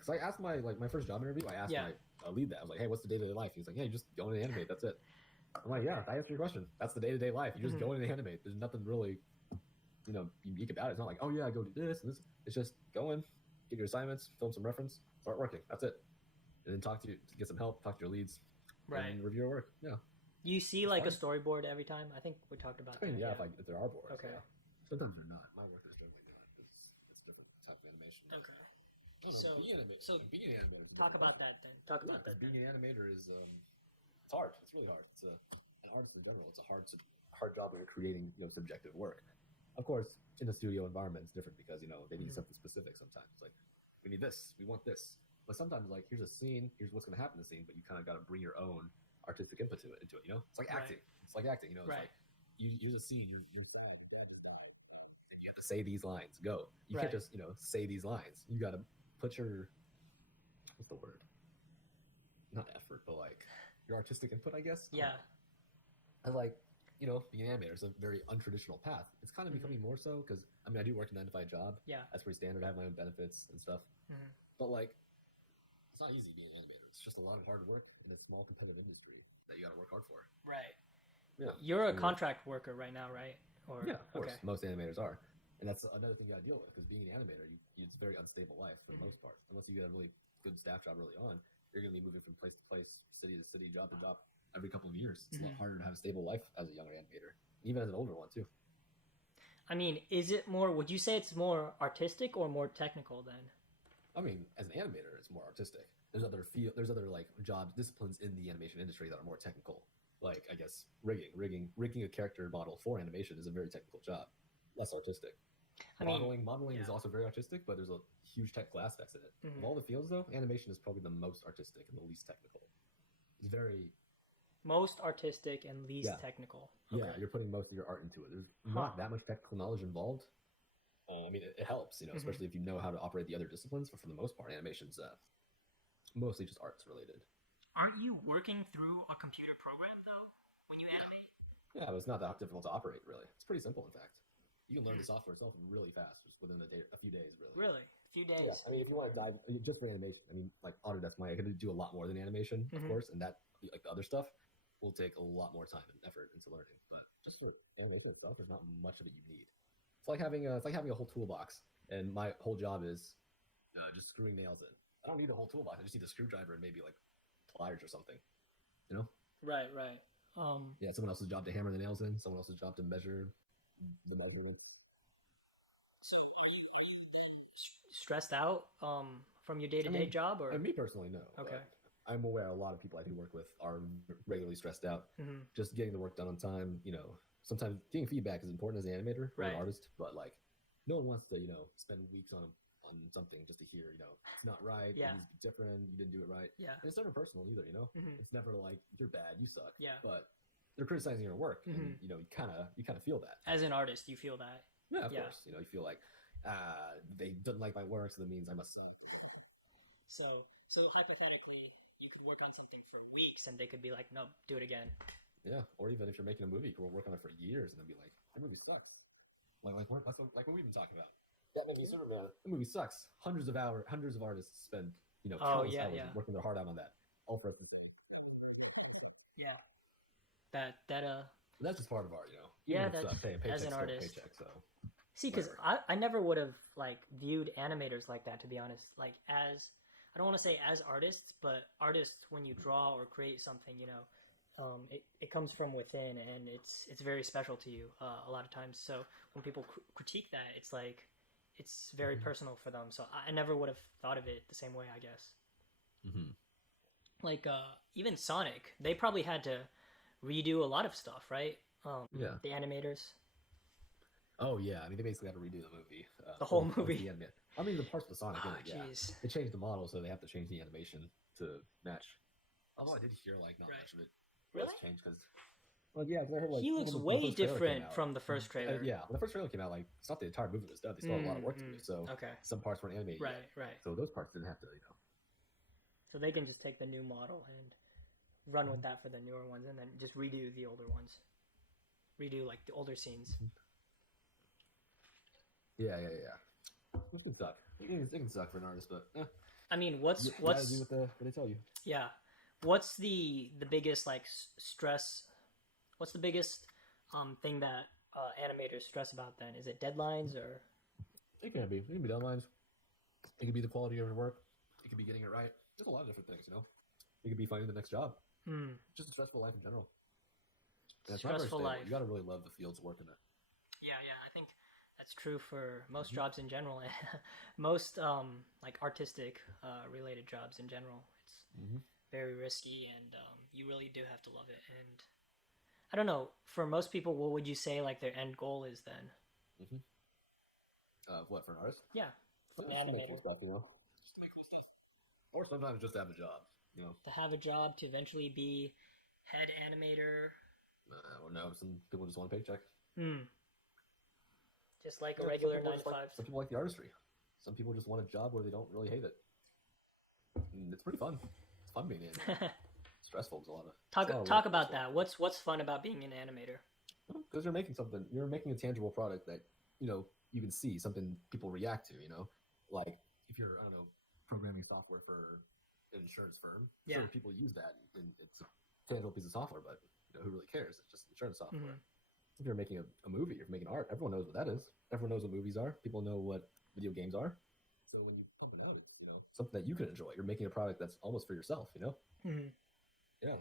cause I asked my first job interview, I asked my lead that. I was like, hey, what's the day-to-day life? He's like, yeah, you just go in and animate. That's it. I'm like, yeah, I answered your question. That's the day-to-day life. You just go in and animate. There's nothing really, unique about it. It's not like, oh yeah, I go do this and this. It's just go in, get your assignments, film some reference, start working. That's it. And then get some help, talk to your leads, and review your work. Yeah. You see like a storyboard every time? I think we talked about that. Yeah, if there are boards. Okay. Yeah. Sometimes they're not. My work is generally not because it's a different type of animation. Okay. Being an animator. Talk about that then. Talk about that. Being an animator is it's hard. It's really hard. It's an artist in general. It's a hard job when you're creating subjective work. Of course, in the studio environment, it's different because they need something specific. Sometimes like we need this, we want this. But sometimes like here's a scene, here's what's going to happen in the scene, but you kind of got to bring your own artistic input into it. It's like acting. It's like acting. It's like use a scene. You're sad. And you have to say these lines. Go. You can't just say these lines. You got to put your what's the word? Not effort, but like your artistic input, I guess. Yeah. And like being an animator is a very untraditional path. It's kind of becoming more so because I do work a 9-to-5 job. Yeah. That's pretty standard. I have my own benefits and stuff. But like, it's not easy being an animator. It's just a lot of hard work in a small competitive industry that you got to work hard for. Right. Yeah. You're a contract worker right now, right? Or yeah, of course. Most animators are, and that's another thing you got to deal with because being an animator, it's a very unstable life for the most part. Unless you get a really good staff job early on, you're going to be moving from place to place, city to city, job to job every couple of years. It's a lot harder to have a stable life as a younger animator, even as an older one too. I mean, is it more? Would you say it's more artistic or more technical then? I mean, as an animator, it's more artistic. There's other like job disciplines in the animation industry that are more technical. Like I guess rigging a character model for animation is a very technical job, less artistic. Modeling is also very artistic, but there's a huge technical aspects in it. Of all the fields, though, animation is probably the most artistic and the least technical. It's very most artistic and least technical. Okay. Yeah, you're putting most of your art into it. There's not that much technical knowledge involved. I mean, it helps, especially if you know how to operate the other disciplines. But for the most part, animation's mostly just arts related. Aren't you working through a computer program though when you animate? Yeah, but it's not that difficult to operate. Really, it's pretty simple. In fact, you can learn the software itself really fast, just within a few days. Really. Really, a few days. Yeah, I mean, if you want to dive just for animation, I mean, like Autodesk, I could do a lot more than animation, of course, and that like the other stuff will take a lot more time and effort into learning. But just for animation stuff, there's not much of it you need. It's like having a whole toolbox, and my whole job is just screwing nails in. I don't need a whole toolbox. I just need a screwdriver and maybe like pliers or something. Right. Yeah, someone else's job to hammer the nails in. Someone else's job to measure the measurement. So, are you stressed out from your day-to-day job, or me personally, no. Okay. I'm aware a lot of people I do work with are regularly stressed out. Just getting the work done on time. Sometimes getting feedback is important as an animator or an artist, but like no one wants to spend weeks on something just to hear it's not right. Yeah. It needs to be different. You didn't do it right. Yeah. And it's never personal either. It's never like you're bad, you suck. Yeah. But they're criticizing your work, and you kind of feel that as an artist. You feel that. Yeah, of course. You feel like they didn't like my work, so that means I must suck. So hypothetically, you could work on something for weeks, and they could be like, "No, do it again." Yeah, or even if you're making a movie, you could work on it for years, and then be like, "That movie sucks." Like what we've been talking about. That movie, Superman. The movie sucks. Hundreds of artists spend countless hours working their heart out on that. All for yeah. That that's just part of art, Yeah, that's as an artist. Paycheck, so. See, because I never would have like viewed animators like that, to be honest. Like as I don't want to say as artists, but artists when you draw or create something, it comes from within, and it's very special to you a lot of times. So when people critique that, it's like it's very personal for them. So I never would have thought of it the same way, I guess. Like even Sonic, they probably had to redo a lot of stuff, right? The animators. Oh yeah, I mean they basically had to redo the movie. The whole movie. I mean the parts with Sonic. Geez. They changed the model, so they have to change the animation to match. Although I did hear like not much of it was changed because. Well, yeah, because I heard like he looks way different from the first trailer. Yeah, when the first trailer came out, like it's not the entire movie was done. They still had a lot of work to do. So some parts weren't animated. Right, yet. right. So those parts didn't have to, So they can just take the new model and run with that for the newer ones, and then just redo the older ones. Redo like the older scenes. Yeah. Which can suck. It can suck for an artist, but I mean, You gotta do what's what they tell you. yeah, what's the biggest like stress? What's the biggest thing that animators stress about then? Is it deadlines or? It can be. It can be deadlines. It could be the quality of your work. It could be getting it right. There's a lot of different things, you know. It could be finding the next job. Just a stressful life in general. And it's not very Stressful stable. life. You gotta really love the field to work in it. Yeah, I think that's true for most jobs in general, and most like artistic related jobs in general. It's very risky, and you really do have to love it. And I don't know, for most people, what would you say like their end goal is then? What for an artist? Yeah, for an Just to make cool animator, stuff, you know. Just to make cool stuff. Or sometimes just to have a job, you know. to have a job, to eventually be head animator. Or no, some people just want a paycheck. Just like a Yeah, regular 9 to 5. Some people like the artistry. Some people just want a job where they don't really hate it. And it's pretty fun. It's fun being an animator. Stressful. There's a lot of Talk about that. What's fun about being an animator? Because you're making something. You're making a tangible product that you can see, something people react to. Like if you're programming software for an insurance firm, sure people use that, and it's a tangible piece of software, but who really cares? It's just insurance software. If you're making a movie, you're making art, everyone knows what that is. Everyone knows what movies are. People know what video games are. So when you talk about it, something that you can enjoy, you're making a product that's almost for yourself, Yeah.